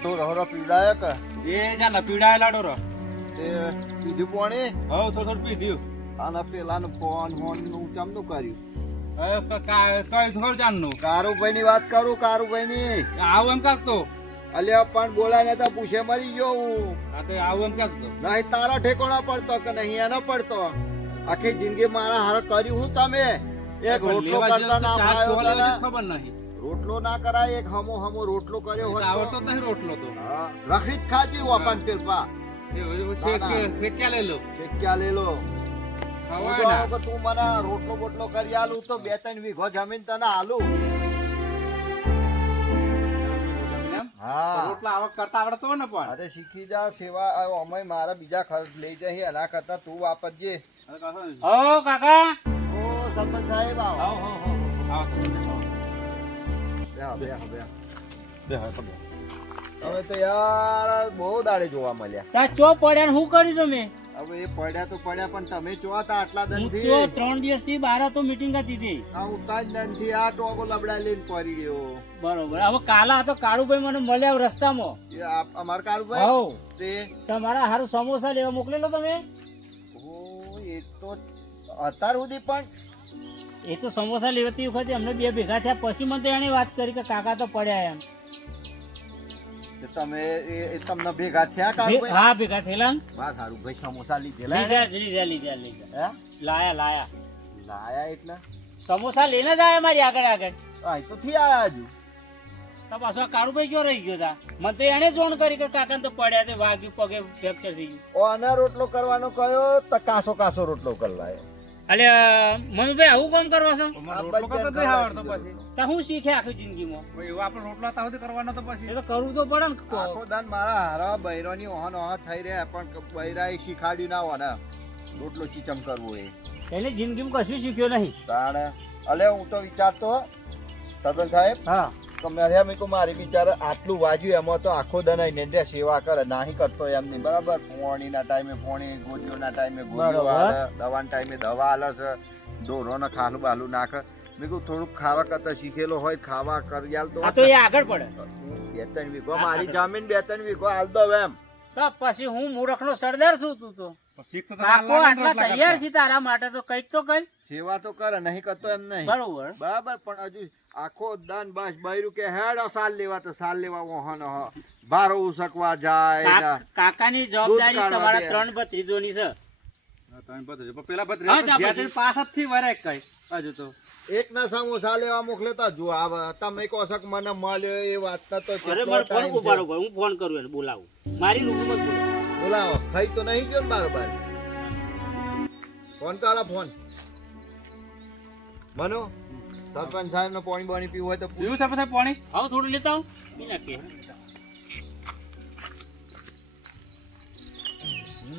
ઢોરો પીવડાયો કે એ જા પીવડાયેલા ઢોરો તે પીધું પાણી હવ થોડું પીધું અને પેલાનું ફોન નું ચમનું કર્યું કઈ થોડ જાણનું કારુભાઈ ની વાત કરું કારુભાઈ ની આવું એમ કાકતો અલ્યા પણ બોલાય ને તો પૂછે મરી ગયો હું હા તો આવું એમ કાકતો નહીં તારા ઠેકોણા પડતો કે નહીં એનો પડતો આખી જિંદગી મારા હાર કર્યું હું તમે એક રોટલો કરતા ના પાયો ખબર નહીં રોટલો ના કરાય એક હમો હમો રોટલો કર્યો હોત આવડતો નહીં રોટલો તો રખડી જ ખાજી વાપન પેલપા શેક્યા લઈ લો શેક્યા લે લો તું મને રોટલો બોટલો કરી આલું તો 2-3 વીઘો જમીન તને આલું રોટલા આવક કરતા આવડતો ને પણ અરે શીખી જા સેવા અમે મારા બીજા ખર્ચ લઈ જાય એના કરતા તું વાપરજે ઓ કાકા ઓ સરપંચ સાહેબ આવો હવે તો યાર બહુ દાડે જોવા મળ્યા ચો પડ્યા શું કર્યું તમે હવે એ પડ્યા તો પડ્યા પણ તમે જોતા આટલા દન થી 3 દિવસ થી બહાર તો મીટિંગ હતી તે ઉતા જ દન થી આ ટોકો લબડા લઈને પડી ગયો બરોબર હવે કાલા તો કાળુભાઈ મને મળ્યા રસ્તામાં એ અમાર કાળુભાઈ તે તમારા હારું સમોસા લેવા મોકલેલો તમે ઓ એ તો અત્યાર સુધી પણ એ તો સમોસા લેવાતી વખતે અમને બે ભેગા થયા પછી મને એને વાત કરી કે કાકા તો પડ્યા એમ તમે તમને ભેગા થયા કાળુભાઈ હા ભેગા થયેલા બા કાળુભાઈ સમોસા લીધેલા લીધા લાયા એટલે સમોસા લઈને જ આયા મારી આગળ આ તો થી આયા હજુ તો પાછો કાળુભાઈ ક્યાં રહી ગયો તા મને તો એને જોણ કરી કે કાકા તો પડ્યા તે વાગ્યું પગે ફ્રેક્ચર થઈ ગયું ઓના રોટલો કરવાનો કયો તો કાસો રોટલો કરલાય અલે મનુભાઈ આવું કામ કરવા છો રોટલો કરતો નહીં આવડતો પછી તો હું શીખે આખી જિંદગીમાં એવું આપણે રોટલા તાવ કરવાનો તો પછી એ તો કરવું તો પડે ને આખો દાન મારા હારા બૈરોની ઓહન થઈ રહ્યા પણ બૈરાએ શીખાડ્યું ના હોને રોટલો ચીચમ કરવો એને જિંદગીમાં કશું શીખ્યો નહીં તાણે અલે હું તો વિચારતો સરપંચ સાહેબ હા મારી બિચારા આટલું વાજ્યું એમાં તો આખો દન ને સેવા કરે નાહી કરતો એમ નહીં બરાબર પોણીના ટાઈમે પોણી ગોળીઓના ટાઈમે ગોળીઓ આલે દવાના ટાઈમે દવા આલે છે ઢોરોને ખાલું બાલું નાખે મેં કહું થોડુંક ખાવા કરતા શીખેલો હોય ખાવા કરી આલ તો એ આગળ પડે 2-3 વીઘો મારી જમીન 2-3 વીઘો આલ દો એમ તો પછી હું મૂર્ખનો સરદાર છું તું તો કાકો આટલા તૈયાર છે તારા માટે તો કઈક તો કઈ સેવા તો કરે નહીં કરતો એમ નહીં બરાબર પણ હજુ આખો દાન બસ બૈરું કે હેડો સાલ લેવા તો સાલ લેવા વહન ભારો ઉસકવા જાય કાકાની જવાબદારી તમારા 3 ભત્રીજોની છે 3 ભત્રીજો પેલા ભત્રીજો પાસ જ થી વરે કઈ હજુ તો એક ના સમોસા લેવા મોકલે તો જો તમે કહો છો કે મને મળ્યો એ વાત તો અરે મારો ફોન ઉપાડો ભાઈ હું ફોન કરું એને બોલાવું મારી રૂમમાં બોલાવો ખાઈ તો નહીં ગયો ને બારોબાર ફોન કરો ફોન મનો સરપંચ સાહેબ ને પાણી બાણી પીવું હોય તો પીવું સરપંચ સાહેબ પાણી આવો થોડું લેતા આવું બીજા કે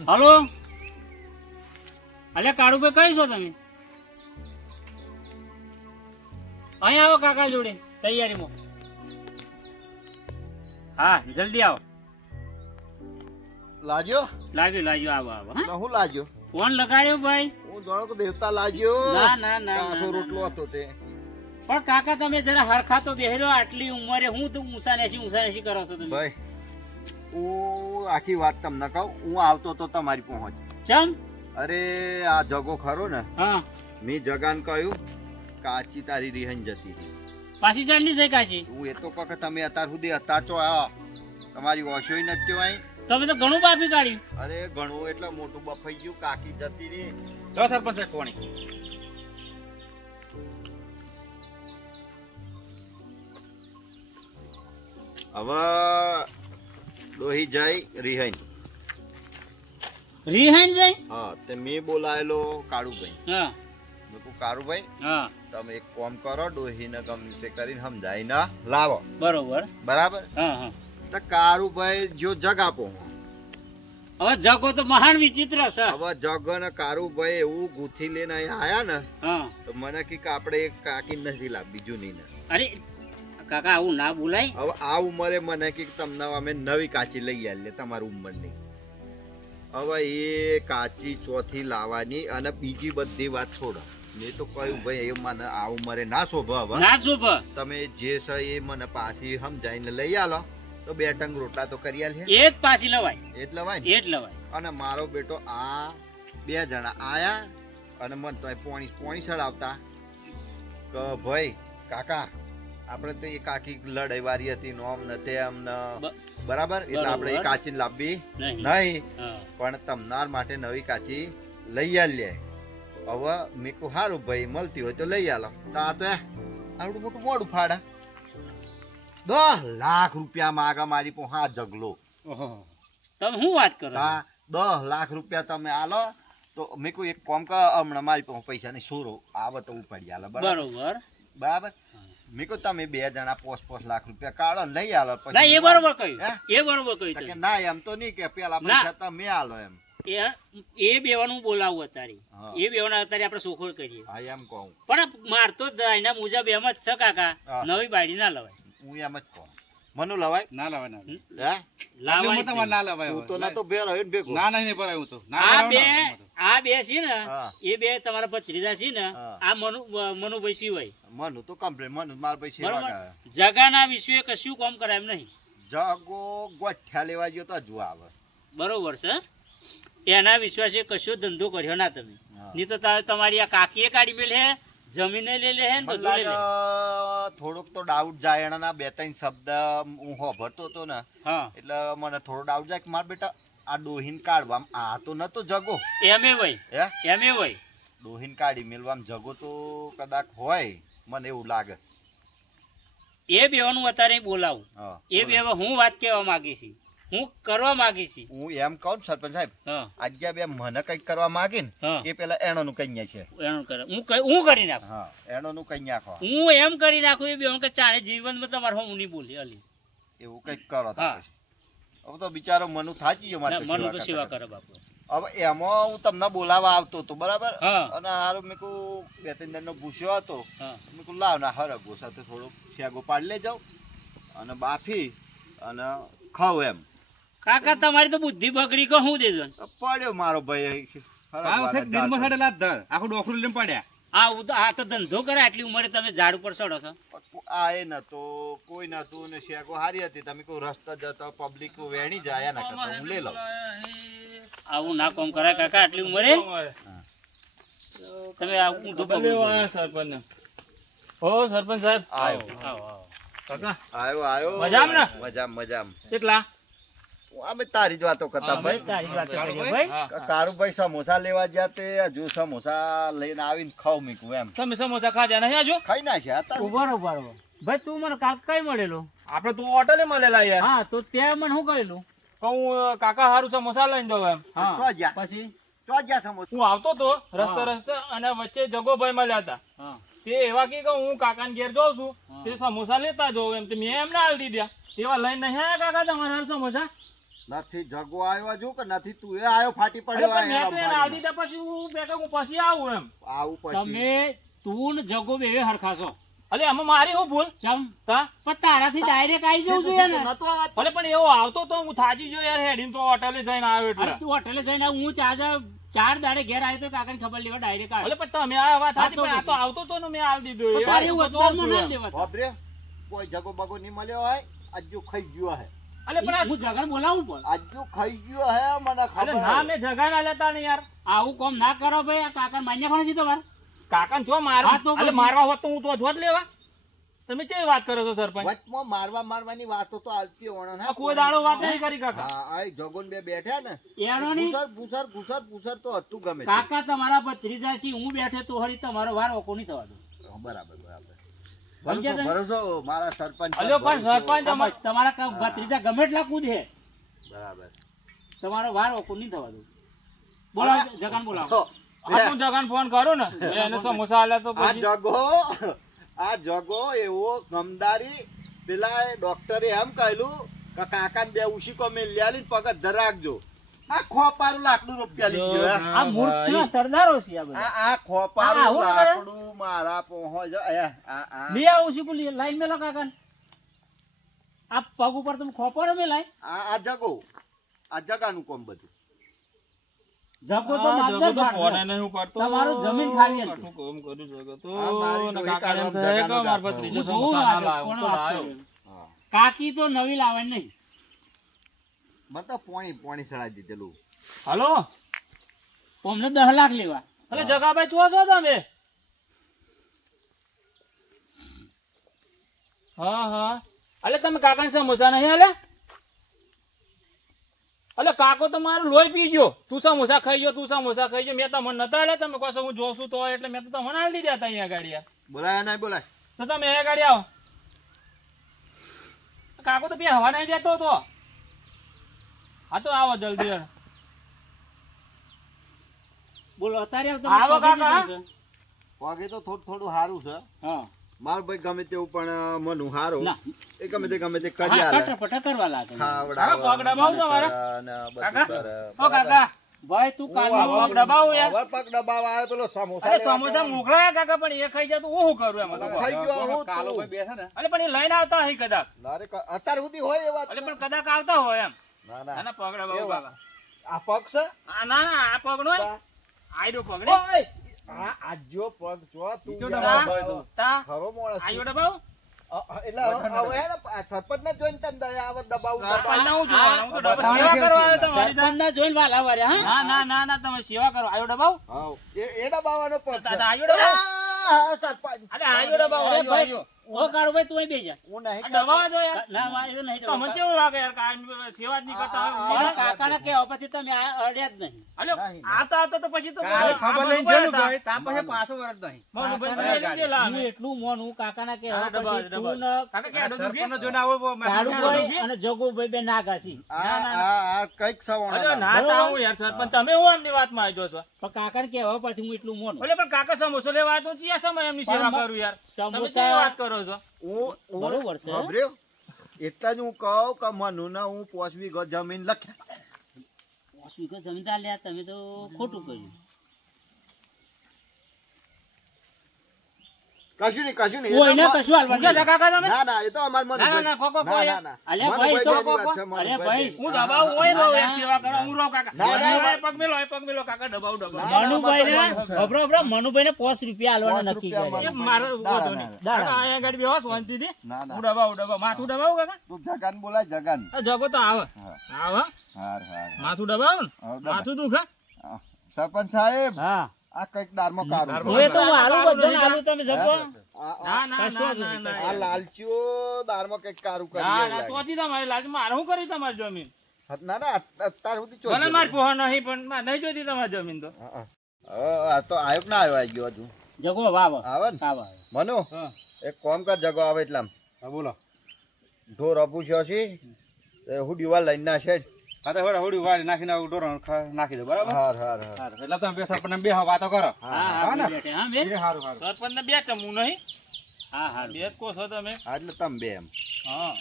હાલો અલ્યા કાળુભાઈ કઈ છો તમે અહીંયા આવો કાકા જોડે તૈયારીમાં હા જલ્દી આવો લાગ્યો આવો હું લાગ્યો ફોન લગાડ્યો ભાઈ હું જાણો કે દેવતા લાગ્યો ના કાસો રોટલો હતો તે પણ કાકા તમે જરા હરખા તો બેહર્યો આટલી ઉંમરે હું તો ઊંસા નેસી કરો છો તમે ભાઈ હું આખી વાત તમને કહું હું આવતો તો તમારી પહોંચ ચમ અરે આ જગો ખરો ને હા મેં જગાન કહ્યું કાચી તારી રિહન જતી પાછી ચાલની થઈ કાચી હું એ તો કહું કે તમે અત્યાર સુધી અતાચો આવ્યા તમારી ઓશોય નથી અહીં તમે તો ઘણું બાફી કાઢ્યું અરે ઘણું એટલે મોટું બફાઈ ગયું કાકી જતી રહી જો સરપંચ સાહેબ પાણી હવે દોહી જાય રિહાઈન જાય હા તે મેં બોલાયેલો કાળુભાઈ હા મેં કહું કાળુભાઈ હા તમે એક કામ કરો ડોહીને ગમે તે કરીને સમજાઈ ના લાવો બરાબર હા તો કાળુભાઈ જો જગ આપો હવે જગો તો મહાન વિચિત્ર છે હવે જગ ને કાળુભાઈ એવું ગુથી લઈને અહીંયા આયા ને તો મને કે આપણે એક કાકી નથી લાવ બીજું નહીં ને અરે કાકા આવું ના બોલાય હવે આ ઉંમરે મને કે તમને અમે નવી કાચી લઈ આવીએ તમારી ઉંમરની હવે એ કાચી ચોથી લાવવાની અને બીજી બધી વાત છોડો મેં તો કહ્યું ભાઈ એ મને આ ઉંમરે ના શોભે હવે ના શોભે તમે જે છે એ મને પાછી સમજાઈને લઈ આલો તો તો 2 ટંગ રોટલા તો કરી આલ છે એ જ પાછી લવાય, એટલે વાય એ જ લવાય. અને મારો બેટો આ 2 જણા આયા અને મન તો પોણી સડાવતા કે ભાઈ કાકા આપણે તો એક આખી લડાઈ વારી હતી નોમ ને તેમ ને બરાબર એટલે આપણે એ કાચી લાવવી નહીં પણ તમનાર માટે નવી કાચી લઈ આલે. હવે મેં કહું સારું ભાઈ મળતી હોય તો લઈ આલો. તો આ તો આવડું મોટું મોડું ફાડા 10 લાખ રૂપિયા માગા મારી પો હા જગલો. તમે શું વાત કરો? 10 લાખ રૂપિયા તમે આલો તો મેં કહું એક કામ કર હમણાં મારી પાસે પૈસા ની સોરો આવે તો ઉપાડી આલો. બરોબર બરાબર. મેં કહું તમે 2 જણા 5-5 લાખ રૂપિયા કાઢો લઈ આલો. ના એ બરોબર કહ્યું, એ બરોબર કહ્યું કે ના એમ તો નહીં કે પેલા પૈસા તમે આલો એમ. એ બેવાનું બોલાવું અત્યારે, એ બેવાના અત્યારે આપણે સોખોડ કરીએ. હા એમ કહું પણ મારતો એના મુજબ એમ જ છે કાકા, નવી બાયડી ના લવાય. હું એમ જ કહું. મનુ લવાય ના લવાય ના લાવવાની ના લવાય. હું તો ના તો ભેર હોય ને ભેગો. ના નહીં ભરાય હું તો. આ બે છે ને એ બે તમારા ભત્રીજા છે ને આ મનુભાઈ સિવાય. મનુ તો કમ્પ્લેટ મનુ માર પૈસા સેવા કરે. જગાના વિશ્વે કશું કામ કરાય એમ નહીં. જગો ગોઠ્યા લેવા ગયો તો હજુ આવે. બરોબર છે. એના વિશ્વાસે કશો ધંધો કર્યો ના તમે. નહીં તો તમારી આ કાકીએ કાઢી મેલ હે, જમીને લઈ લે હે ને બધું લઈ લે. થોડોક તો ડાઉટ જાય એના 2-3 શબ્દ હું હોભરતો હતો ને એટલે મને થોડો ડાઉટ જાય કે માર બેટા આ ડોહીન કાઢવામ આ તો નતો જગો એમે ભાઈ એમે ભાઈ ડોહીન કાઢી મેલવામ જગો તો કદાચ હોય મને એવું લાગે. એ બેવાનું અત્યારે બોલાવું. એ બેવા હું વાત કહેવા માંગી છું, હું કરવા માંગી છું. હું એમ કહું સરપંચ સાહેબ આજે બે મને કઈક કરવા માંગે ને એ પેલા એનો નું કઈ છે એનું કરે હું કરી નાખું. હા એનો નું કઈ નાખો હું એમ કરી નાખું એ બેવાનું કે ચાણે જીવનમાં તમારે હું નહીં બોલી અલી એવું કઈક કરો. હવે તો બિચારો મનુ થાચી ગયો મારે મનુ તો સેવા કરે બાપુ. હવે એમાં હું તમને બોલાવા આવતો હતો બરાબર અને હારું મેં કહું 2-3 જણ નો પૂછ્યો હતો મેં કહું લાવ ના હરગો સાથે થોડો શેગો પાડી લઈ જાઉં અને બાફી અને ખાવ એમ. કાકા તમારી તો બુદ્ધિ બગડી કો હું દેજો પડ્યો મારો ભાઈ આખું ડોકરું લઈને પડ્યા. આ તો ધંધો કરે આટલી ઉંમરે તમે ઝાડ ઉપર ચડો છો. આ એ નતો કોઈ નતું ને શેગો હારી હતી તમે કોઈ રસ્તા જતો પબ્લિક વેણી જાય એના કરતા હું લઈ લઉં. આવું ના કામ કરાય કાકા આટલી ઉંમરે. તમે સરપંચ ઓ સરપંચ સાહેબ આવો કાકા આયો મજામ ને મજામ કેટલા અમે તારી જ વાતો કરતા ભાઈ. કારુભાઈ સમોસા લેવા ગયા તે હજુ સમોસા લઈને આવીને ખાવ મીકું એમ. તમે સમોસા ખાધા નહીં હજુ? ખાઈ નાખ્યા. ઉભા ભાઈ તું મને કાકા કઈ મળેલો? આપડે તું હોટલે મળેલા યાર. હા તો ત્યાં મને શું કરેલું? હું કાકા હારું સમોસા લઈને દઉં એમ. તો ગયા પછી તો ગયા સમોસા. હું આવતો તો રસ્તે અને વચ્ચે જગોભાઈ મળ્યા હતા. તે એવા કે હું કાકાને ઘેર જાઉં છું તે સમોસા લેતા જાઉં એમ. મેં એમને આલી દીધા. એવા લઈને નહીં આવ્યા કાકા તમારા સમોસા? નથી જગો આવ્યો જો કે નથી તું એ આવ્યો ફાટી પડ્યો પછી આવું એમ. આવું પછી તમે તું ને જગો બે હરખા છો. અલે આમાં મારી હું ભૂલ ચમ પણ તારાથી ડાયરેક્ટ આવી જવું જોઈએ ને. ભલે પણ એવો આવતો તો હું થાજી ગયો યાર હેડીને તો હોટલે જઈને આવ્યો એટલે. તું હોટલે જઈને હું 4 દાડે ઘેર આવ્યો તો કાકાને ખબર લેવા ડાયરેક્ટ આવ્યો. ભલે પણ તમે આ વાત સાચી પણ આ તો આવતો તો ને મેં આલ દીધો. તારે એવું અત્યારમાં ના દેવા. બાપરે કોઈ જગો બગો નહીં મળ્યો હોય આજુ ખાઈ ગયો હે. અલે પણ હું જગન બોલાવું પણ આજુ ખાઈ ગયો હે મને ખબર. ના મેં જગા ના લેતા ને યાર. આવું કામ ના કરો ભાઈ. આ કાકા માન્ય કોણ છે તમારે? કાકાને જો મારવા એટલે મારવા હોત તો હું તો જોત લેવા. તમે કેવી વાત કરો છો સરપંચ? વચમાં મારવાની વાતો તો આવતી હોણ ના. કોઈ દાડો વાત નહીં કરી કાકા. હા આ જગોન બે બેઠા ને એનો ની ભૂસર તો હતું ગમે. કાકા તમારા ભત્રીજા છે હું બેઠે તો હરી તમારો વાર ઓકો નહીં થવા દો. બરાબર ભરોસો મારા સરપંચ. અલ્યો પણ સરપંચ તમારા ભત્રીજા ગમે એટલા કૂદ હે. બરાબર તમારો વાર ઓકો નહીં થવા દો. બોલો જગન બોલાવો. હું જગન ફોન કરું ને એને સમોસા આલ્યા તો પછી આ જગો એવો ગમદારી પેલા ડોક્ટરે એમ કહેલું કે કાકા ને 2 ઉશીકો મેલ્યાલી પગત ધરાકજો. આ ખોપારું લાકડું રૂપિયા લીધું. આ મૂર્ખના સરદારો છે આ બધા. આ ખોપારું લાકડું મારા પોહો જ આ લે આવું છે બોલી લાઈન મેલો કાકા. આ પગ ઉપર તમે ખોપારો મે લાઈ. આ જગો આ જગાનું કોમ બધું. જગો તો માદર ભાગ નહીં ઉપાડતો. તમારું જમીન ખાલી હતી. કોમ કરું જગો તો કાકી તો નવી લાવવાની નહીં. મને તો પોણી સડાઈ દીધેલું. હાલો અમને 10 લાખ લેવા. અલે જગાભાઈ છો છો તમે? હા હા અલે તમે કાકાને સમોસા નહીં હાલે? અલે કાકો તો મારું લોહી પી ગયો. તું સમોસા ખાઈ ગયો મેં તમને નતા આલે. તમે કહો છો હું જોશું તો એટલે મેં તો તમને આલી દીધા હતા અહીંયા ગાડી. બોલાય નહીં બોલાય. તો તમે અહીંયા ગાડી આવો. કાકો તો બે હવા નહીં જતો તો. હા તો આવો જલ્દી. બોલો અત્યારે આવો કાકા. વાગે તો થોડું સારું છે. હા મારો ભાઈ ગમે તેવું પણ મનું હારું. ના. એ ગમે તે કરી હા, આલે. કટરપટા કરવા લાગે. ખાવડાવે, પગ દબાવો તમારા? અને બધું કાકા કરે. ઓ કાકા ભાઈ તું કાલ પગ દબાવો યાર. હવે પગ દબાવવા આવે પેલો સમોસા અરે લેવા સમોસા ગયા. મોકલાયા કાકા પણ એ ખાઈ જાય તો હું શું કરું એમાં તો? ખાઈ ગયો હું કાલો તું. ભાઈ બેસે ને અરે પણ એ લઈને આવતા હઈ કદાચ. લારે અત્યાર સુધી હોય એ વાત. અરે પણ કદાચ આવતા હોય એમ. ના ના ના ના પગડા બાબુ એ વાત. કાકા. આ પગ છે. ના ના આ પગ નો આયડો પગ ને. ઓય! આ જો પગ જો તું બીજો યાર. દબાવ ભાઈ તું. તા ખરો માણસ આયડો છે. દબાવ. એટલે હવે હે ને આ સરપંચને જોઈને તને દયા આવે દબાવું સરપંચને હું જોવાનું? હું તો આ ડબલ સેવા કરવા આવ્યો તમારી ત્યાં. સરપંચના જોઈને વાલા વાર્યા, હા? ના તમે સેવા કરો. આયો દબાવ. હાવ. એ દબાવવાનો પગ છે. તા આયો દબાવ. આ સરપંચ. અરે આયો દબાવ. અરે આયો, ભાઈ, આયો. ઓ કાળુભાઈ તું અહીં બેસી જા. હું નહીં આ દબાવા દો યાર. ના મારે તો નહીં તમને દબાવતા. કેવું લાગે યાર કાયમ સેવા જ નહીં કરતા હોય? મારા કાકાના કહેવા પછી તમે આ અડ્યા જ નહીં. અલ્યો, નહીં. આવતા તો પછી તો કાલે ખબર લઈને આ જવાનું હતા. ભાઈ, તાર પાસે પાછો વરસ નહીં. મનુભાઈ કાકાના તમે લઈ ગયેલા હું અમે. એટલું મોનું કાકાના કહેવા હા, દબાવ, પછી દબાવ. તું ને કાકા કે આડો દુખી? સરપંચને જોઈને આવો કાળુભાઈ અને જગુભાઈ બે ના ઘાસી. આ કઈક સવાણા અલ્યો, ના બરોબર. તાવું યાર સરપંચ તમે હું એમની વાતમાં આવી છો? પણ કાકાના કહેવા પછી હું એટલું મોનું. ઓલે પણ કાકા સમોસો લેવા આવ્યો તો ચિયા સમય એમની સેવા કરું યાર? તમે સમોસા- કેવી વાત કરો છો? બરોબર છે. સાંભળ્યો? એટલા જ હું કહું કે મનુને હું 5 વીઘા જમીન લખ્યા. 5 વીઘા જમીન ચાલ્યા તમે તો ખોટું કર્યું. કશું નહીં કોઈને કશું હાલવાનું ઊંઘ્યા નહીં. હતા કાકા તમે? ના ના એ તો અમાર મનુભાઈ. ના, ખોખો ના, યાર. ના. અલ્યા ભાઈ, મનુભાઈ તો બેની વાત છે, અરે મનુભાઈ ભાઈ. બેની. હું દબાવું હોય રહો યાર ના, સેવા કરો હું રહું કાકા. ના, ના, એ પગ મેલો કાકા દબાવ. મનુભાઈને ખબર મનુભાઈને 5 રૂપિયા હાલવાના નક્કી રૂપિયા કર્યા. એ મારો ના, વાંધો ના, નહીં. ના. કાકા અહીંયા ગાડી બેહો શાંતિથી. ના ના હું દબાવું માથું દબાવું કાકા? તું જગાન બોલાય જગાન. આ જગો તો આવે. હા. આવે હાર હાર માથું દબાવું ને હા, દબાવ. માથું દુખે. હા. સરપંચ સાહેબ હા આ કઈક દારમાં કારું છે. હું એ તો હું આલુ બધાને આલુ તમે જતો. આ ના. લાલચીઓ દારમાં કઈક કારું કરી ના એવું ના લાગે. તોથી તમારી લાજ મારે શું કરી તમારી જમીન? ના ના અત્યાર સુધી ચોરી ભલે ગયું. મારી પોહા નહીં પણ મારે નહીં જોઈતી તમારી જમીન તો. હા, હા. હવે આ તો આવ્યો કે ના આવ્યો આ ગયો હજુ જગો વાવ આવે ને વાવ મનો હા. એક કોમ કર જગો આવે એટલામ હા બોલો. ઢોર અપુષ્યો છે તે હું દિવાલ લઈને ના છે હા તો હોડી વાળી નાખીને આવું ડોરો નાખી દો બરાબર. હાર હાર હાર હા, એટલે તમે બે સરપંચને બે વાતો કરો. હા હા હા ને? બેઠે હા બે એ સારું સારું. સરપંચને બે ચમવું નહીં. હા હા બે જ કહો છો તમે. હા, એટલે તમે બે એમ હા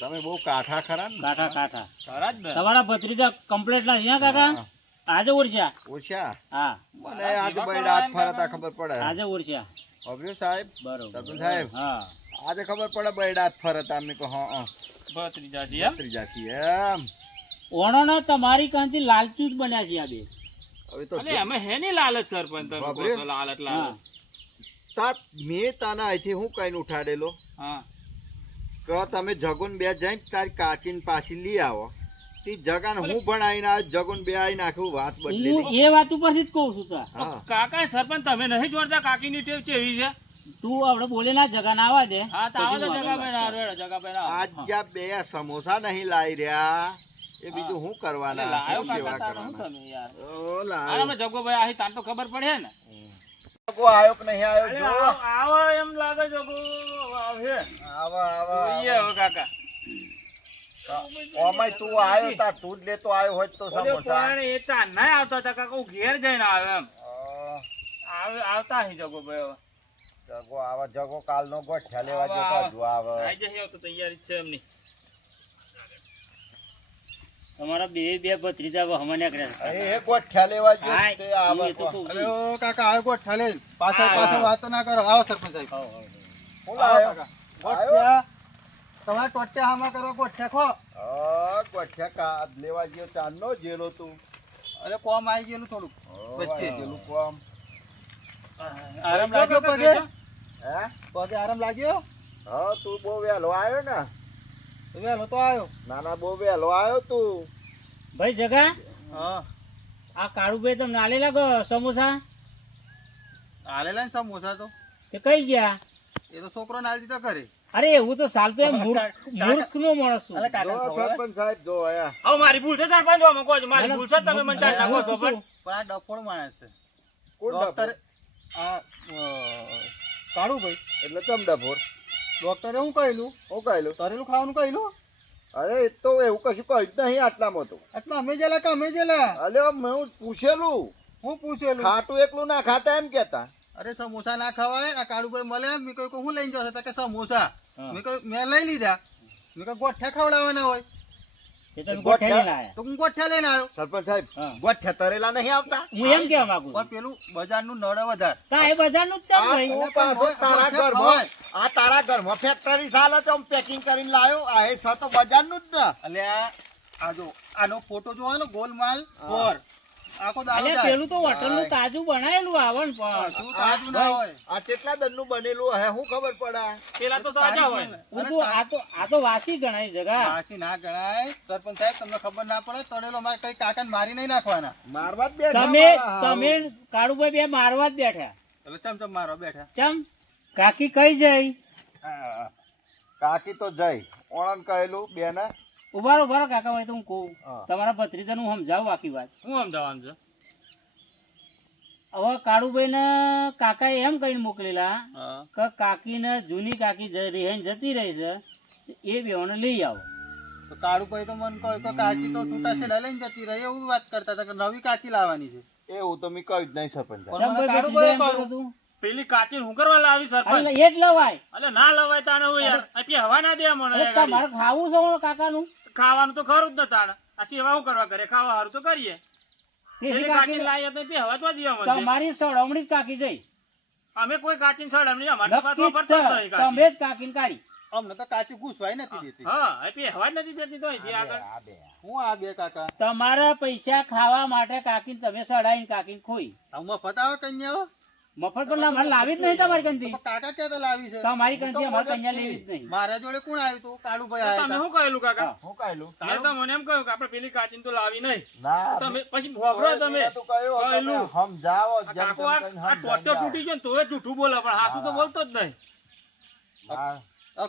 તમે બહુ કાઠા ખરા ને કાકા કાકા ખરા જ ને. તમારા ભત્રીજા કમ્પ્લીટ ના છે કાકા આજે ઓરછા ઓછા હા મને આજે બૈડા હાથ ફરતા ખબર પડે આજે ઓરછા અભ્યો સાહેબ બરોબર સરપંચ સાહેબ હા આજે ખબર પડે બૈડા હાથ ફરતા અમે કહો હા ભત્રીજા છે એમ? ત્રીજા છીએ એમ ઓણોના તમારી કાંથી લાલચુ જ બન્યા છે આ બે હવે તો અલે અમે હેની લાલચ સરપંચ તમે કહો બાપરે. છો લાલચ હા લાલચ. તા મેં તાના અહીંથી હું કઈને ઉઠાડેલો હા કે તમે જગુન બે જઈને તારી કાચીન પાછી લઈ આવો તે જગાને હું ભણાવીને આ જગુન બે આવીને આખું વાત હું બદલી એ વાત ઉપરથી જ કહું છું તા હા કાકા સરપંચ તમે નહીં જોડતા કાકીની ટેવ છે એવી છે. તું આપણે બોલે ના જગા ના આવવા દે હા તો આવો તો પછી હું જગાભાઈ ના રેડો, જગાભાઈ ના આજ જ્યાં બે સમોસા નહીં લાવી રહ્યા એ બીજું શું કરવાના લાયો શું સેવા કાકા તારો કરવાના હું તમે યાર. ઓ અરે લાયો અમે જગોભાઈ આહી તાર તો ખબર પડે ને. જગો આવ્યો કે નહીં આવ્યો અરે જો આવો એમ લાગે જગો આવે. આવા જોઈએ હવે કાકા. ઓમાય તું આવ્યો તા તું જ લેતો આવ્યો હોત તો ઓલે સમોસા પણ એ તાર ના આવતા હતા કાકા હું ઘેર જઈને આવ્યો એમ. આવતા હી જગોભાઈ હવે. જગો આવા જગો કાલનો ગોઠ્યા લેવા જતો હજુ આવે આઈ જશે તો તૈયારી જ છે એમની. તમારા બે બે ભત્રીજા હમણાં નીકળ્યા છે. એ ગોઠ્યા લેવા હા, ગયો તે આવે હું એ તો કહું અરે છું. ઓ કાકા આવ્યો કોટ ઠાલે પાછળ વાતો ના કરો. આવો સરપંચ સાહેબ. હાવ, હાવ. હું આવો લાયો કાકા. ગોઠિયા તમારે ટોટિયા હામા કરવા ગોઠિયા ખો. ગોઠ્યા કા લેવા ગયો ચાંદનો જેલો તું અરે કોમ આવી ગયેલું થોડુંક વચ્ચે. જેલું કોમ આરામ લાગ્યો પગે? હે પગે આરામ લાગ્યો? હા તું બહુ વહેલો આવ્યો ને વહેલો તો આવ્યો. નાના બહુ વહેલો આવ્યો તું. ભાઈ જગા હા આ કાળુભાઈ તમને આલેલા કે સમોસા આલેલા ને સમોસા તો તે કઈ ગયા? એ તો છોકરો ના દીધા ઘરે. અરે એવું તો સાલ તો મૂર્ખ નો માણસ છું. અલે કાકા જો ખવડાવે. સરપંચ સાહેબ જો આયા. હવે મારી ભૂલ છે સરપંચ, આમાં કહો છો, મારી ભૂલ છે, તમે મને ચાર નાખો છો પણ. પણ આ ડફોડ માણસ છે. કોણ ડોક્ટર ડફોર? આ કાળુભાઈ એટલે તમ ડફોર ડોક્ટરે શું કહેલું? હું કહેલું? તરેલું ખાવાનું કહેલું. અરે એ તો એવું કશું કહ્યું જ નહીં આટલામાં તો. એટલે અમે જેલા કે અમે જેલા. અલ્યો મેં પૂછેલું, હું પૂછેલું. ખાટું એકલું ના ખાતા એમ કેતા. અરે સમોસા ના ખવાય. આ કાળુભાઈ મળે મેં કહ્યું હું લઈને જશે કે સમોસા. મેં કહ્યું મેં લઈ લીધા. મેં કહ્યું ગોઠિયા ખવડાવવાના હોય તે તમે ગોઠવી લાયા. તો હું ગોઠિયા લઈને આવ્યો. સરપંચ સાહેબ હા. ગોઠિયા તરેલા નહીં આવતા? હું એમ કેવા માંગુ પણ પેલું બજારનું નળ વધારે. તા એ બજારનું જ છે આ ભાઈ. તું પાછો તારા ઘરમાં, આ તારા ઘરમાં ફેક્ટરી ચાલે તો આમ પેકિંગ કરીને લાવ્યો. આ એ તો બજારનું જ ને. એટલે આ જો આનો ફોટો જોવાનો ગોલમાલ ફોર આખો દાડો અલે જાય. પેલું તો હોટલ નું તાજું બનાયેલું આવે ને પણ. શું તાજું ના હોય. આ કેટલા દરનું બનેલું હે શું ખબર પડે? પેલા તો તાજા હોય. હું તો આ તો વાસી ગણાય જગા. વાસી ના ગણાય. સરપંચ સાહેબ તમને ખબર ના પડે તળેલો મારે કઈ કાકાને મારી નહીં નાખવાના. મારવા જ બેઠા તમે મારા તમે કાળુભાઈ બે મારવા જ બેઠા. એટલે ચમ મારો બેઠા. ચમ કાકી કઈ જઈ? કાકી તો જઈ ઓળન કહેલું બેને. ઉભારો ઉભારો કાકા હોય તો હું કહું. હા. તમારા ભત્રીજાને હું સમજાવું બાકી વાત. શું સમજાવવાનું છે? હવે કાળુભાઈ ને કાકાએ એમ કહીને મોકલેલા હા. કે કાકીને જૂની કાકી રહેન જતી રહી છે એ બેઓને લઈ આવો. તો કાળુભાઈ તો મને કહ્યું કે કાચી તો છૂટા છેડા લઈને જતી રહી એવું વાત કરતા હતા કે નવી કાચી લાવવાની છે. એવું તો મેં કહ્યું જ નહીં સરપંચ સાહેબ. પણ મને ચમ ભાઈ કાળુભાઈએ ભત્રીજા એમ કહ્યું. કીધું? પેલી કાચી હું કરવા લાવી સરપંચ? અરે એ જ લવાય. અલે ના લવાય તાણે હું યાર. આ હવા ના દે મને અરે આ ગાડી. તમારે ખાવું છે ઓલો કાકાનું? ખાવાનું તો ખરું જ ન તાણે. આ સેવા હું કરવા કરે? ખાવા હારું તો કરીએ. પેલી પેલી કાકી કાચી લાવી તો હવા તો દે મને. તમારી સળવણી જ કાકી જઈ. અમે કોઈ કાચી સડ નહીં, અમારે તો નક્કી પાછો જ પડતો જ છે. નહીં કાચી. તમે જ કાકીને કાઢી. અમને તો કાચી ઘૂસવાય નથી દેતી. હા એ હવા જ નથી દેતી તો અહીંથી આગળ. હું આ બે કાકા તમારા પૈસા ખાવા માટે કાકીને તમે સડાઈને કાકીને ખોઈ. આ મફત આવે કન્યાઓ. મફત પણ અમારે લાવી જ નહીં તમારી કંથી. તો કાકા ક્યાં તો લાવી છે. તમારી કંથી અમારે કન્યા લેવી જ નહીં. મારા જોડે કોણ આવ્યું તું? કાળુભાઈ તમે આવ્યા શું કહેલું કાકા? હા. શું કહેલું? મેં તો મને એમ કહ્યું કે આપણે પેલી કાચીને તો લાવી નહીં. ના તમે પછી ભોગવો તમે. મેં તો કહ્યું તમે કહેલું. સમજાવો આ જેમ કાકો તેમ કરીને આ ટોટો તૂટી ગયો ને તોય જૂઠું બોલે પણ હાસું તો બોલતો જ નહીં. હા.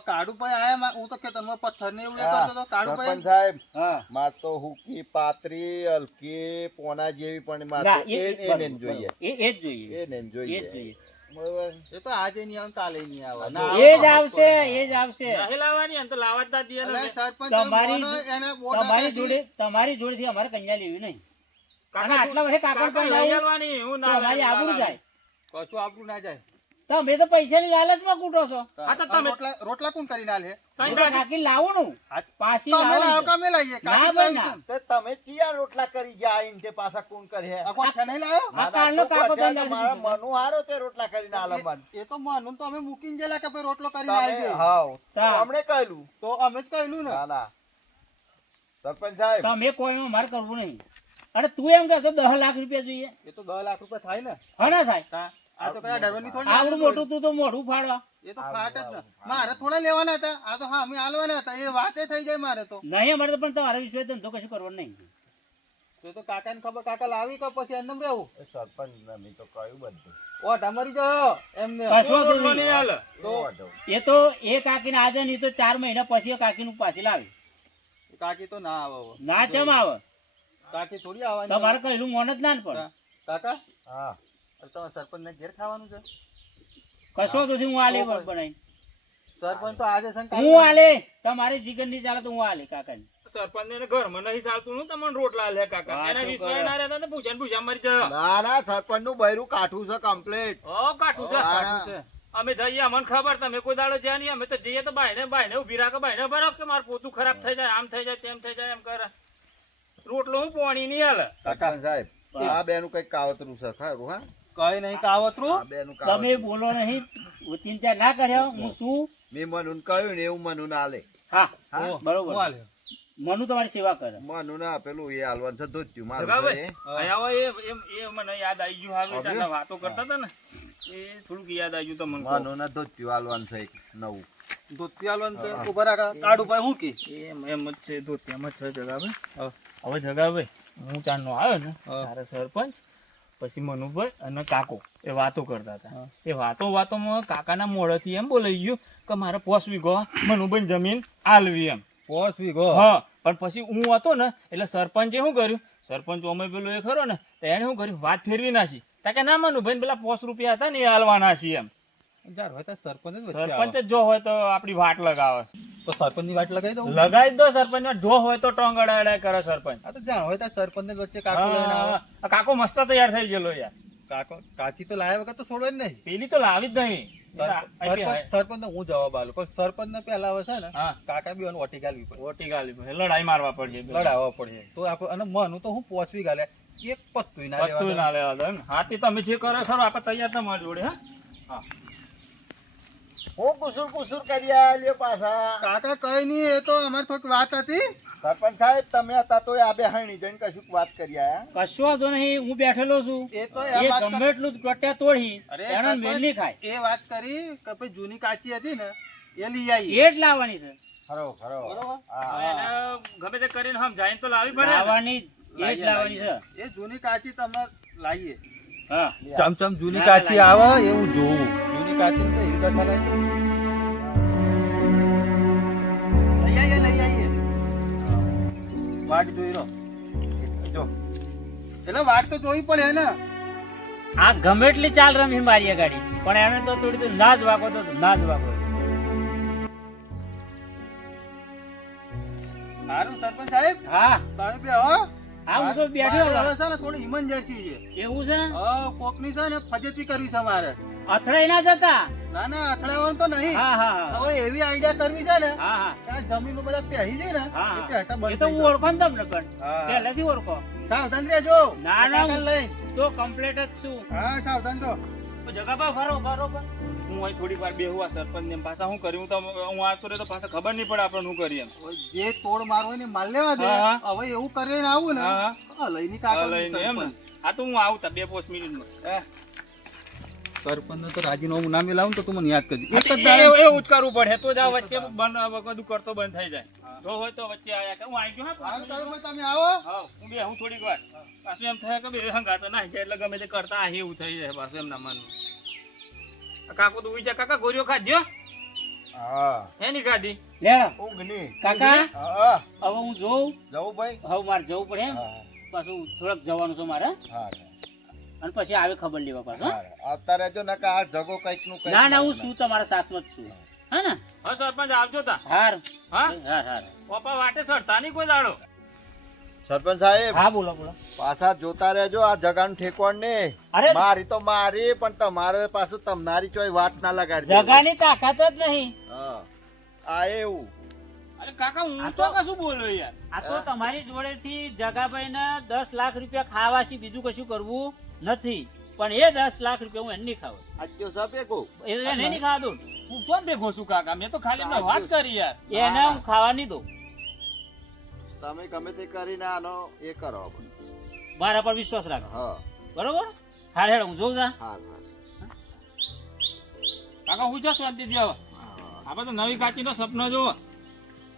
કાળુભાઈ આયા હું તો ખેતરમાં પથ્થર ને એવું એ કરતો હતો. સરપંચ કાળુભાઈ સાહેબ હા. માર તો હુકી પાતરી હલકી પોના જેવી પણ માર ના, તો એ એને જ જોઈએ. એ જ જોઈએ. એને જ એ જ જોઈએ. જોઈએ. બરોબર. એ તો આજે નહીં આવે કાલે નહીં આવે. ના હા. આવે એ જ તો આવશે એ જ આવશે. નહીં લાવવાની એમ તો લાવવા જ ના દે ને. અલે સરપંચ તમારી તમે બોલો, એને વોટ તમારી આપે છે. જોડે તમારી જોડેથી અમારે કન્યા લેવી નહીં. અને કાકા આટલા વર્ષે કાકા કાકા પણ લઈ લાવું આવવાની, હું તો ના અમારી લાવી. આબરૂ જાય. કશું આપણું ના જાય. તમે તો પૈસાની લાલચમાં કૂટો છો. હા તો તમે રોટલા કોણ કરી ના લે? કઈ હું તો કાકી લાવું નું પાછી તમે લાવો લાવું. કમે લાવીએ. ના કાચી ભાઈ લાવી ના. છે. તે તમે ચિયા રોટલા કરી જાય ઇન તે પાછા કોણ કરે? આ ગોઠિયા નહીં લાવ્યો? આ કાલનો કાકો તો મારા લાવી દીધો. મનુ હારો તે રોટલા કરીને આલે મન. એ તો માનું તો અમે મૂકીને ગયેલા કે ભાઈ રોટલો કરીને તમે આવી હાવ તા. તો હમણે કહેલું. તો અમે જ કહેલું ને. ના ના સરપંચ સાહેબ તમે કોઈ મારે કરવું નહીં. અને તું એમ કહેતો 10 લાખ રૂપિયા જોઈએ. એ તો 10 લાખ રૂપિયા થાય ને. હણા થાય. તા. આ તો કયા ડરવાની થોડી આવડું મોટું તું તો મોઢું ફાડવા. એ તો ફાટ જ ને. મારે થોડા લેવાના હતા. આ તો હા અમે આલવાના હતા. એ વાતે થઈ જાય મારે તો. નહીં અમારે તો પણ તમારા વિશ્વાસ ધંધો કશું કરવાનો નહીં. તો કાકાને ખબર કાકા લાવી કે પછી એમને રહેવું. એ સરપંચ ને મેં તો કહ્યું બધું. ઓ તમારી જો એમને કશો વાંધો રોટલો નહીં નહીં. હાલે. તો વાંધો. એ તો એ કાકીને આજે નહીં તો 4 મહિના પછી એ કાકીનું પાછી લાવી. કાકી તો ના આવે હવે. ના ચમ આવે. કાકી થોડી આવવાની. તમારે કહેલું મોન જ ના ને પણ. કાકા હા તમારે સરપંચ ને ઘેર ખાવાનું છે. કશો તો હું આલે બનાવી. સરપંચ તો આજે છે ને હું આલે તમારી જીગર ની ચાલે તો હું આલે કાકાની. સરપંચ ને ઘરમાં નહીં ચાલતું ને તમને રોટલા લે કાકા. હા, એના તો વિશ્વાસ કરે. ના રહેતા ને પૂછ્યા ને પૂછ્યા મરી જાય. ના ના સરપંચ નું બૈરું કાઠું છે કમ્પ્લીટ. ઓ કાઠું છે. હા. છે. અમે જઈએ અમને ખબર, તમે કોઈ દાડો જ્યાં નહીં. અમે તો જઈએ તો બાયણે ઉભી રાખે, બાયણે ભરો કે મારું પોતું ખરાબ થઈ જાય, આમ થઈ જાય, તેમ થઈ જાય, એમ કરે. રોટલો હું પોણી નહીં હાલે. સરપંચ સાહેબ આ બેનું કઈક કાવતરું છે ખરું? હા કઈ નહીં કાવતરું. આ બેનું તમે કાવતરું. બોલો નહીં. ચિંતા ના કર્યો. હું શું. મેં મનુન કહ્યું ને એવું મનુ ના આલે. હા હા? બરોબર. હું આલ્યો. મનુ તમારી સેવા કરે. મનુ ના પેલું એ હાલવાનું છે ધોત્યું મારું જગાભાઈ, છે એ. અહીંયા આવો એ મને યાદ આવી ગયું. હાલ એટલે વાતો કરતા હતા ને એ થોડુંક યાદ આવી ગયું તમને. મનુ ના ધોત્યું હાલવાનું છે એક નવું. ધોતિયાલો ને ઉભા રાખા કાળુભાઈ હું કે એમ જ છે ધોતિયામાં છે જગાભાઈ. હવે જગાભાઈ હું ચાંદનો આવ્યો ને તારે સરપંચ પછી મનુભાઈ અને કાકો એ વાતો કરતા હતા. એ વાતોમાં કાકાના મોઢેથી એમ બોલાઈ ગયું કે મારે 5 વીઘો મનુભાઈ જમીન આલવી એમ. 5 વીઘો? હા, પણ પછી હું હતો ને એટલે સરપંચે શું કર્યું, સરપંચ અમે પેલો એ ખરો ને તો એને શું કર્યું, વાત ફેરવી નાખી. તા કે ના મનુભાઈ પેલા 5 રૂપિયા હતા ને એ આલવાના છે એમ. યાર હોય તો સરપંચ જ વચ્ચે સરપંચ જ જો હોય તો આપણી વાટ લગાવે. તો સરપંચ ની વાટ લગાવી દઉં? લગાવી દો સરપંચ. જો હોય તો ટોંગ અડાડા કરે સરપંચ. આ તો જ્યાં હોય ત્યાં સરપંચ જ વચ્ચે કાકો લઈને આવે. આ કાકો મસ્ત તૈયાર થઈ ગયેલો યાર. કાકો કાચી તો લાયા વગર તો છોડવા જ નહીં. પેલી તો લાવી જ નહીં. સરપંચ ને હું જવાબ આલું પણ સરપંચ ને પેલા આવે છે ને હા, કાકા બી ઓટી ગાલવી પડે, ઓટી ગાલી પડે, લડાઈ મારવા પડશે, લડાવવા પડે. તો આપણે અને મનું તો હું 5 વીઘા લે એક પત્તું ના પત્તું લેવા. ના લેવા દો એમ. હાથી તમે જે કરો ખરો આપણે તૈયાર તમારી જોડે. હા, હું કુસુર કરી આલ્યો પાછા. કાકા કઈ નહીં, એ તો અમારી થોડીક વાત હતી. સરપંચ સાહેબ તમે હતા તો આ બે હાણી જઈને કશુંક વાત કરી આયા. કશો વાંધો નહીં, હું બેઠેલો છું. એ તો એ ગમે એટલું ટોટ્યા તોડી અરે એનો સરપંચ, મેલ નહીં ખાય. એ વાત કરી કે ભાઈ જૂની કાચી હતી ને એ લઈ આવી. એ જ લાવવાની છે. ખરો બરોબર? એને ગમે તે કરીને સમજાઈને તો લાવી પડે ને. લાવવાની એ જ લાવવાની છે. એ જૂની કાચી તમે લાવીએ. હા, ચમચમ જૂની કાચી આવે એવું જોવું. જૂની કાચી ને તો એવી દશા લાવી. લઈ આવીએ. વાટ જોઈ લો જો, એટલે વાટ તો જોવી પડે ને. આ ગમે એટલી ચાલ રમી મારી ગાડી, પણ એને તો થોડી ના જ વાગો તો ના જ વાગો. સારું સરપંચ સાહેબ, હા તમે બે હો. હા, હું તો બેઠો મારે હતો. હવે છે ને થોડી ઇમરજન્સી છે. એવું છે? કોકની છે ને ફજેતી કરવી છે મારે. અથડાઈ ના જતા. ના ના અથડાવાનું તો નહીં. હા હા હવે એવી આઈડિયા કરવી છે ને હા હા કે આ જમીનમાં બધા પહેરી જાય ને હા, એ પહેરતા એ બંધ તો થઈ હું જાય. ઓળખો ને તમને પણ હા. પહેલેથી ઓળખો. સાવધાન રહેજો. ના, ના, કાકાને લઈને. તો કમ્પ્લીટ જ છું. હા સાવધાન રહો. જગાભાઈ ફરો બરોબર. હું અહીં થોડીક વાર બેહું આ સરપંચ ને પાછા શું કર્યું તો હું આવતો રહે તો પાછા ખબર નહીં પડે આપણે શું કરીએ એમ. જે તોડ મારો હોય ને માલ લેવા દે. હા, હવે એવું કરીને આવું ને હા, લઈને કાકા લઈને એમ ને. આ તો હું આવતા 2-5 મિનિટમાં. સરપંચ ને તો રાજીનામું નામે લાવું તો તું મને યાદ કરજો. એક જ દાડે એવું જ કરવું પડે તો જ આ વચ્ચે બધું કરતો બંધ થઈ જાય. જો હોય તો વચ્ચે આયા કે હું આવી ગયો. હા, હારું, કાળુભાઈ, તમે આવો. હા, હું બે હું થોડીક વાર પાછું એમ થાય કે બે હંગાતો ના જાય એટલે ગમે તે કરતા આ એવું થઈ જાય પાછું એમના મનમાં. આ કાકો તો ઉઈજા કાકા ગોરીઓ ખાધ્યો હા એની ખાધી લેડો ઊંઘની. કાકા, હા હવે હું જોઉં. જવું ભાઈ. હવે મારે જવું પડે એમ. હા પાછું થોડુંક જવાનું છે મારે, હા અને પછી આવે ખબર લેવા પાછું. હો? આવતા રહેજો ને આ જગો કઈક નું કઈક. ના ના, હું શું તમારા સાથમાં જ છું. હા ને? હા સરપંચ આવજો તા. હાર હા હાર હાર. પપ્પા વાટે સરતા નહીં કોઈ દાડો. સરપંચ સાહેબ હા, બોલો બોલો. પાછા જોતા રહેજો આ જગાનું ઠેકવાણ ને. અરે મારી તો મારી પણ તમારે પાછું તમારી ચોય વાત ના લગાડજો. જગાની તાકાત જ નહીં. હા આ એવું. અરે કાકા આ હું તો- તો કશું બોલ્યો યાર. આ તો તમારી જોડેથી જગાભાઈને 10 લાખ રૂપિયા ખાવા છે, બીજું કશું કરવું નથી. પણ એ 10 લાખ રૂપિયા હું એને નહીં ખાવ. આજ્યો સાપે કો. એને નહીં ખાવા દઉં. હું કોણ ભેગો છું કાકા, મેં તો ખાલી એમને વાત કરી યાર. એને હું ખાવા નહીં દઉં. તમે ગમે તે કરીને આનો એ કરો. મારા પર વિશ્વાસ રાખો. હા બરોબર? હાર હેડ, હું જોઉં જા. હા કાકા હું જો શાંતિ દે હવે. આપણે તો નવી કાચી નો સપનો જોવો.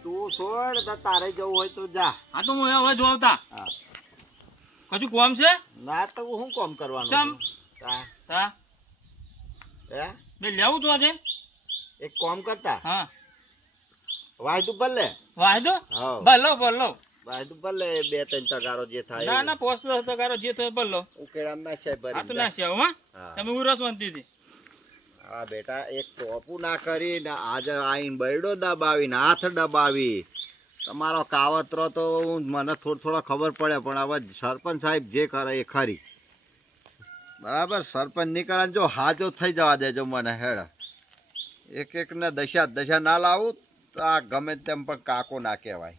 તું છોડ તો તારે જવું હોય તો જા. આ તો હું હવે જોવતા હા કશું કોમ છે ના તો હું કોમ કરવાનું ચમ? છું? તા તા હે બે લેવું તો આજે. એક કોમ કરતા હા વાયદુ ભલે. વાયદો હા ભલો ભલો. વાયદુ ભલે 2-3 તગારો જે થાય ના ના 5-10 ટકારો જે થાય ભલો. ઉકેરામ ના છે આ તો ભરી ના છે હા. હા. તમે ઉરો શાંતિથી. હા બેટા એક ટોપું ના કરીને આજે આઈને બૈડો દબાવીને હાથ દબાવી તમારો કાવતરો તો મને થોડો ખબર પડે પણ હવે સરપંચ સાહેબ જે કરે એ ખરી બરાબર. સરપંચ નહીં કરે જો હાજો થઈ જવા દેજો મને હેડ. એક ને દશા ના લાવું તો આ ગમે તેમ પણ કાકો ના કહેવાય.